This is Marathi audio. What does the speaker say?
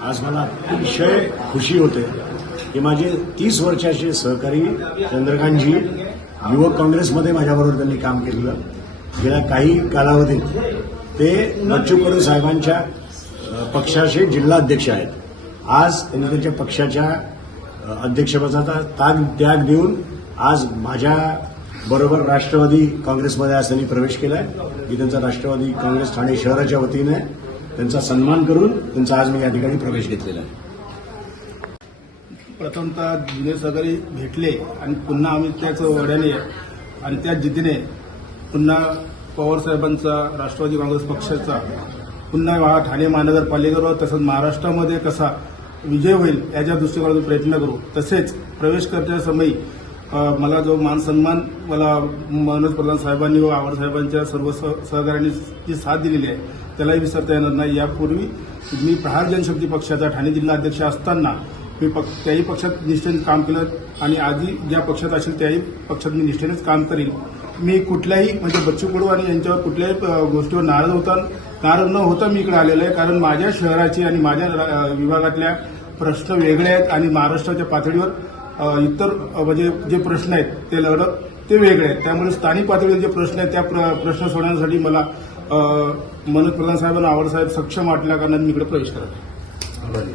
आज मला अतिशय खुशी होते की माझे तीस वर्षाचे सहकारी चंद्रकांतजी युवक काँग्रेसमध्ये माझ्याबरोबर त्यांनी काम केलेलं. गेल्या काही कालावधीत ते बच्चू कडू साहेबांच्या पक्षाचे जिल्हा अध्यक्ष आहेत. आज त्यांनी त्यांच्या पक्षाच्या अध्यक्षपदाचा ताग त्याग देऊन आज माझ्या बरोबर राष्ट्रवादी काँग्रेसमध्ये आज त्यांनी प्रवेश केला आहे मी त्यांचा राष्ट्रवादी काँग्रेस ठाणे शहराच्या वतीने त्यांचा सन्मान करून त्यांचा आज मी या ठिकाणी प्रवेश घेतलेला आहे. प्रथमतः जुने सगळे भेटले आणि पुन्हा आम्ही त्याच वड्याने आणि त्या जिद्दीने पुन्हा पवार साहेबांचा राष्ट्रवादी काँग्रेस पक्षाचा पुन्हा हा ठाणे महानगरपालिकेवर तसंच महाराष्ट्रामध्ये कसा विजय होईल याच्या दृष्टिकोनातून प्रयत्न करू. तसेच प्रवेश करण्याच्या समयी मला जो मान सन्मान मला मनोज प्रधान साहेबांनी व आव्हाड साहेबांच्या सर्व सह जी साथ दिलेली आहे त्यालाही विसरता येणार नाही. यापूर्वी मी प्रहार जनशक्ती पक्षाचा ठाणे जिल्हा अध्यक्ष असताना मी पक्ष त्याही पक्षात निष्ठेने काम केलं आणि आधी ज्या पक्षात असेल त्याही पक्षात मी निष्ठेनेच काम करील मी कुठल्याही म्हणजे बच्चू कडू आणि यांच्यावर कुठल्याही गोष्टीवर नाराज होता नाराज न होता मी इकडे आलेलो आहे कारण माझ्या शहराची आणि माझ्या विभागातल्या प्रश्न वेगळे आहेत आणि महाराष्ट्राच्या पातळीवर इतर म्हणजे जे प्रश्न आहेत ते लढत ते वेगळे आहेत. त्यामुळे स्थानिक पातळीवर जे प्रश्न आहेत त्या प्र- प्रश्न सोडवण्यासाठी मला मनोज प्रधान साहेब आणि आवड साहेब सक्षम वाटल्या कारणाने मी इकडे प्रवेश करत आहे.